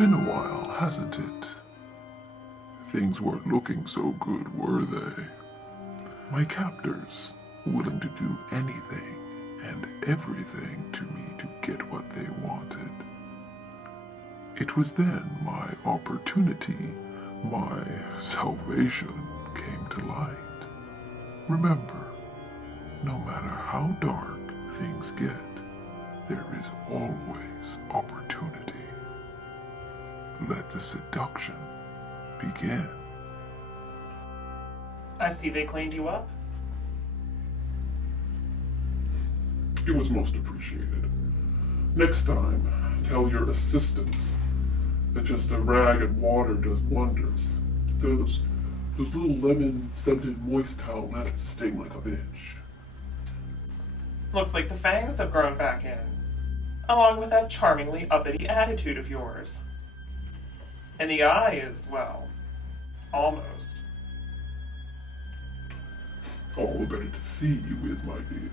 been a while, hasn't it? Things weren't looking so good, were they? My captors, willing to do anything and everything to me to get what they wanted. It was then my opportunity, my salvation, came to light. Remember, no matter how dark things get, there is always opportunity. Let the seduction begin. I see they cleaned you up. It was most appreciated. Next time, tell your assistants that just a rag and water does wonders. Those little lemon-scented moist towelettes sting like a bitch. Looks like the fangs have grown back in, along with that charmingly uppity attitude of yours. And the eye is, well, almost. All the better to see you with, my dear.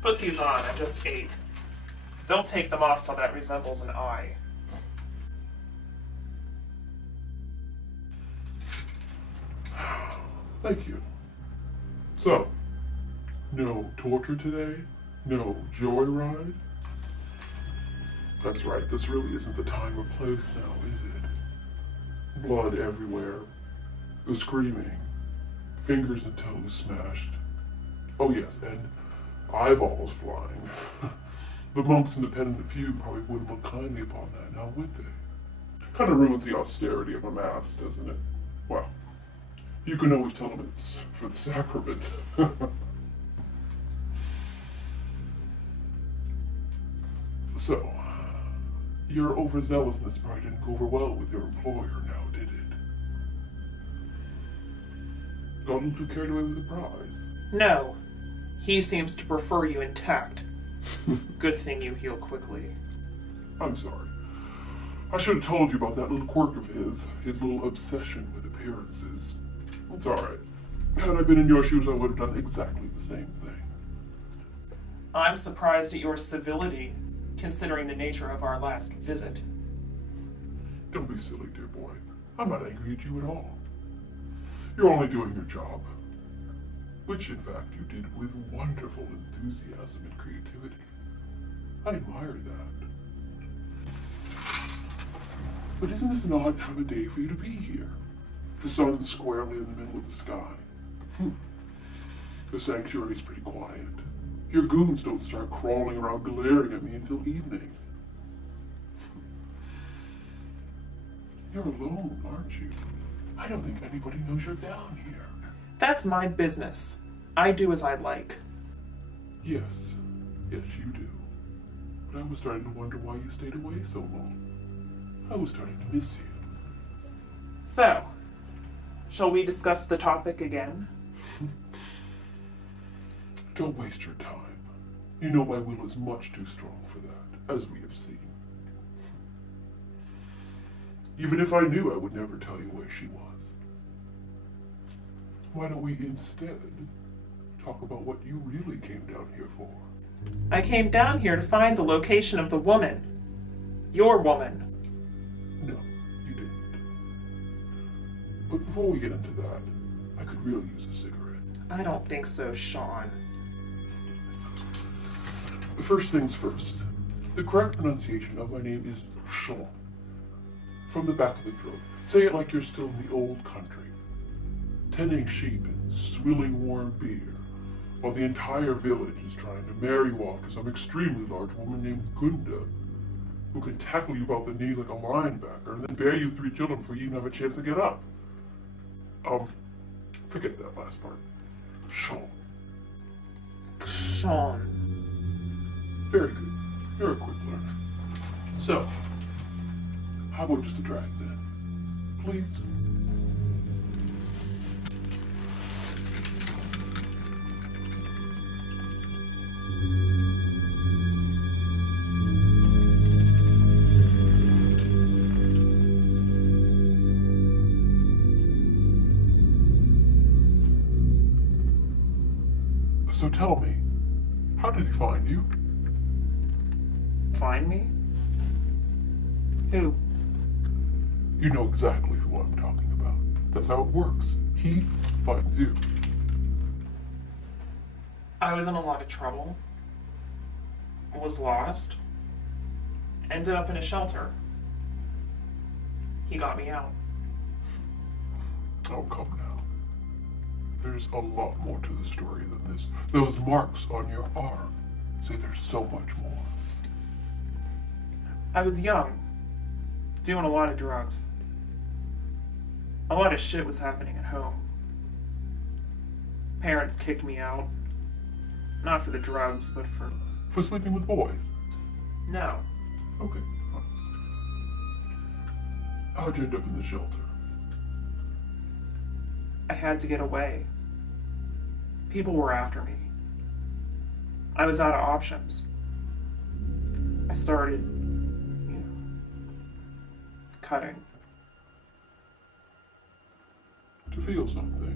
Put these on, I just ate. Don't take them off till that resembles an eye. Thank you. So, no torture today? No joyride? That's right, this really isn't the time or place now, is it? Blood everywhere. The screaming. Fingers and toes smashed. Oh yes, and eyeballs flying. The monks in the penitent few probably wouldn't look kindly upon that now, would they? Kind of ruins the austerity of a mass, doesn't it? Well, you can always tell them it's for the sacrament. So, your overzealousness probably didn't go over well with your employer now, did it? Got a little too carried away with the prize. No. He seems to prefer you intact. Good thing you heal quickly. I'm sorry. I should have told you about that little quirk of his little obsession with appearances. It's alright. Had I been in your shoes, I would have done exactly the same thing. I'm surprised at your civility, considering the nature of our last visit. Don't be silly, dear boy. I'm not angry at you at all. You're only doing your job. Which, in fact, you did with wonderful enthusiasm and creativity. I admire that. But isn't this an odd time of day for you to be here? The sun's squarely in the middle of the sky. The sanctuary's pretty quiet. Your goons don't start crawling around glaring at me until evening. You're alone, aren't you? I don't think anybody knows you're down here. That's my business. I do as I like. Yes, you do. But I was starting to wonder why you stayed away so long. I was starting to miss you. So, shall we discuss the topic again? Don't waste your time. You know my will is much too strong for that, as we have seen. Even if I knew, I would never tell you where she was. Why don't we instead talk about what you really came down here for? I came down here to find the location of the woman. Your woman. No, you didn't. But before we get into that, I could really use a cigarette. I don't think so, Sean. First things first. The correct pronunciation of my name is Sean. From the back of the throat. Say it like you're still in the old country. Tending sheep and swilling warm beer, while the entire village is trying to marry you off to some extremely large woman named Gunda, who can tackle you about the knee like a linebacker and then bear you 3 children before you even have a chance to get up. Forget that last part. Sean. Sean. Very good. You're a quick learner. So, how about just a drag then? Please? So tell me, how did he find you? Find me? Who? You know exactly who I'm talking about. That's how it works. He finds you. I was in a lot of trouble. Was lost. Ended up in a shelter. He got me out. Oh, come now. There's a lot more to the story than this. Those marks on your arm say there's so much more. I was young, doing a lot of drugs. A lot of shit was happening at home. Parents kicked me out. Not for the drugs, but for... For sleeping with boys? No. Okay, fine. How'd you end up in the shelter? I had to get away. People were after me. I was out of options. I started, cutting. To feel something?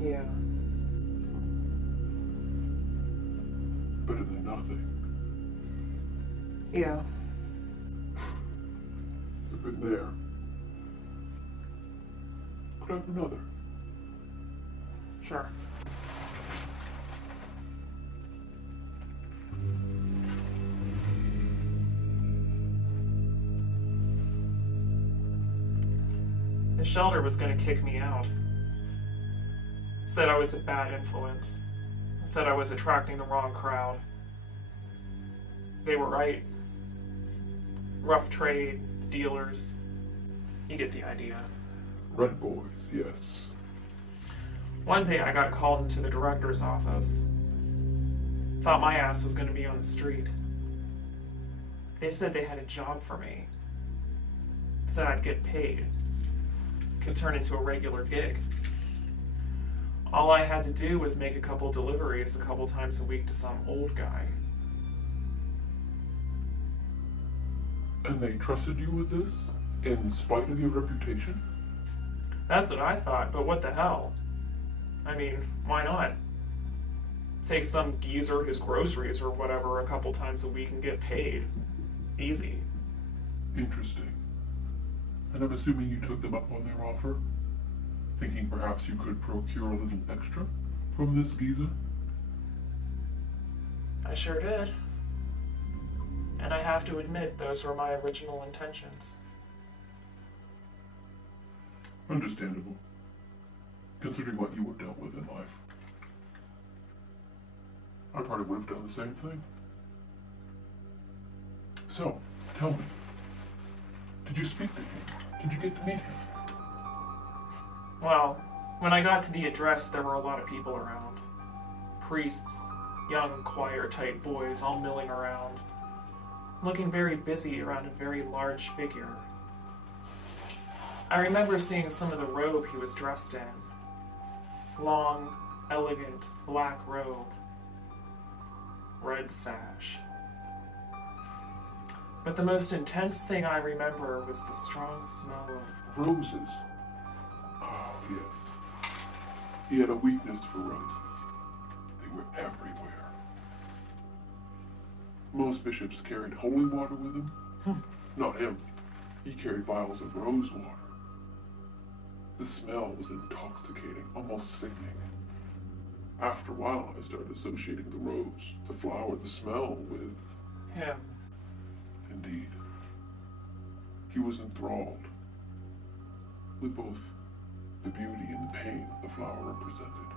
Yeah. Better than nothing. Yeah. I've been there. Could I have another? Sure. The shelter was going to kick me out. Said I was a bad influence. Said I was attracting the wrong crowd. They were right. Rough trade, dealers. You get the idea. Rent boys, yes. One day I got called into the director's office. Thought my ass was going to be on the street. They said they had a job for me. Said I'd get paid. Could turn into a regular gig. All I had to do was make a couple deliveries a couple times a week to some old guy. And they trusted you with this? In spite of your reputation? That's what I thought, but what the hell? I mean, why not? Take some geezer his groceries or whatever a couple times a week and get paid. Easy. Interesting. And I'm assuming you took them up on their offer? Thinking perhaps you could procure a little extra from this geezer? I sure did. And I have to admit, those were my original intentions. Understandable, considering what you were dealt with in life. I probably would have done the same thing. So, tell me, did you speak to him? Did you get to meet him? Well, when I got to the address, there were a lot of people around. Priests, young choir-type boys all milling around, looking very busy around a very large figure. I remember seeing some of the robe he was dressed in. Long, elegant, black robe. Red sash. But the most intense thing I remember was the strong smell of... Roses. Oh, yes. He had a weakness for roses. They were everywhere. Most bishops carried holy water with them. Not him. He carried vials of rose water. The smell was intoxicating, almost sickening. After a while, I started associating the rose, the flower, the smell with... him. Indeed. He was enthralled with both the beauty and the pain the flower represented.